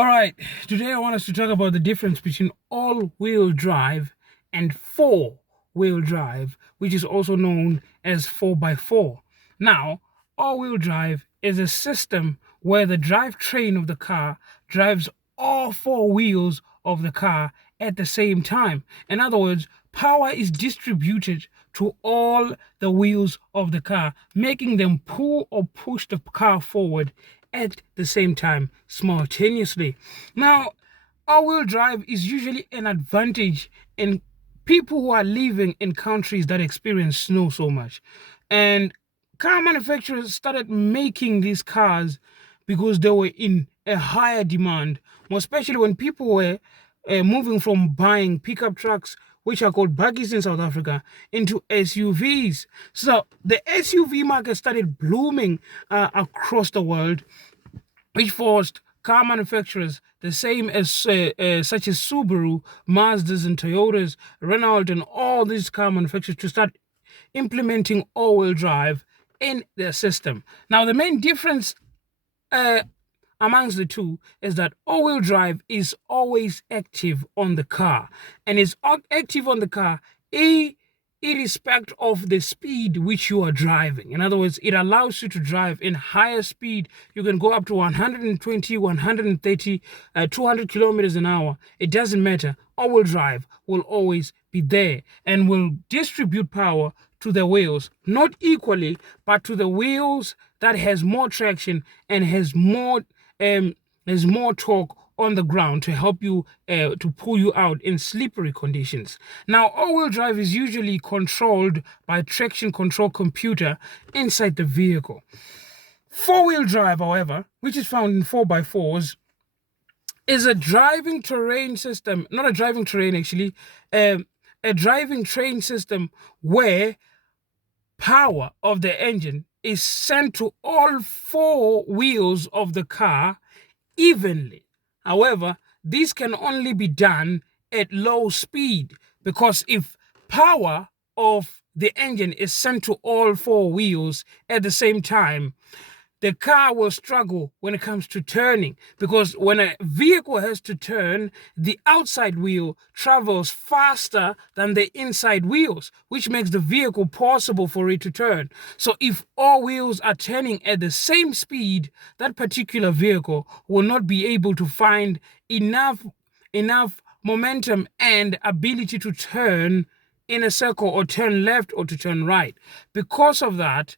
All right, today I want us to talk about the difference between all-wheel drive and four-wheel drive, which is also known as 4x4. Now, all-wheel drive is a system where the drivetrain of the car drives all four wheels of the car at the same time. In other words, power is distributed to all the wheels of the car, making them pull or push the car forward at the same time simultaneously. Now, all-wheel drive is usually an advantage in people who are living in countries that experience snow so much. And car manufacturers started making these cars because they were in a higher demand, more especially when people were moving from buying pickup trucks, which are called buggies in South Africa, into SUVs. So the SUV market started blooming across the world, which forced car manufacturers, the same as such as Subaru, Mazdas, and Toyotas, Renault, and all these car manufacturers to start implementing all-wheel drive in their system. Now, the main difference uh, amongst the two is that all-wheel drive is always active on the car, and is active on the car irrespective of the speed which you are driving. In other words, it allows you to drive in higher speed. You can go up to 120, 130, 200 kilometers an hour. It doesn't matter. All-wheel drive will always be there and will distribute power to the wheels, not equally, but to the wheels that has more traction and has more torque on the ground to help you to pull you out in slippery conditions. Now, all-wheel drive is usually controlled by a traction control computer inside the vehicle. Four-wheel drive, however, which is found in 4x4s, is a driving terrain system, not a driving terrain actually, a driving train system where power of the engine is sent to all four wheels of the car evenly. However, this can only be done at low speed, because if power of the engine is sent to all four wheels at the same time, the car will struggle when it comes to turning, because when a vehicle has to turn, the outside wheel travels faster than the inside wheels, which makes the vehicle possible for it to turn. So if all wheels are turning at the same speed, that particular vehicle will not be able to find enough momentum and ability to turn in a circle, or turn left, or to turn right. Because of that,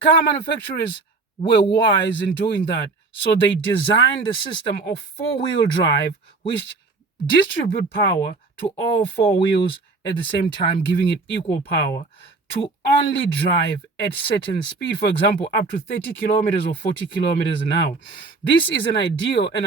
car manufacturers were wise in doing that. So they designed a system of four-wheel drive, which distribute power to all four wheels at the same time, giving it equal power to only drive at certain speed, for example, up to 30 kilometers or 40 kilometers an hour. This is an ideal and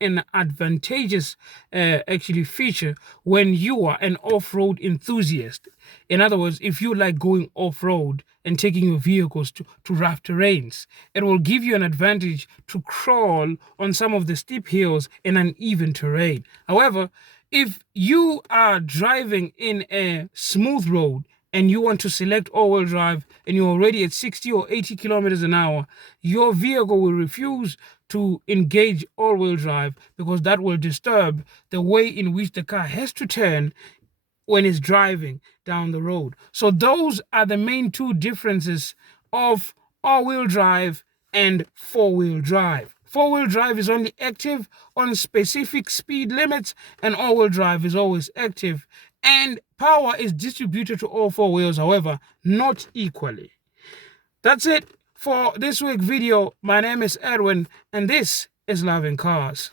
an advantageous actually feature when you are an off-road enthusiast. In other words, if you like going off-road and taking your vehicles to rough terrains, it will give you an advantage to crawl on some of the steep hills in uneven terrain. However, if you are driving in a smooth road and you want to select all-wheel drive and you're already at 60 or 80 kilometers an hour, your vehicle will refuse to engage all-wheel drive, because that will disturb the way in which the car has to turn when it's driving down the road. So those are the main two differences of all-wheel drive and four-wheel drive. Four-wheel drive is only active on specific speed limits, and all-wheel drive is always active. And power is distributed to all four wheels, however, not equally. That's it for this week's video. My name is Edwin, and this is Loving Cars.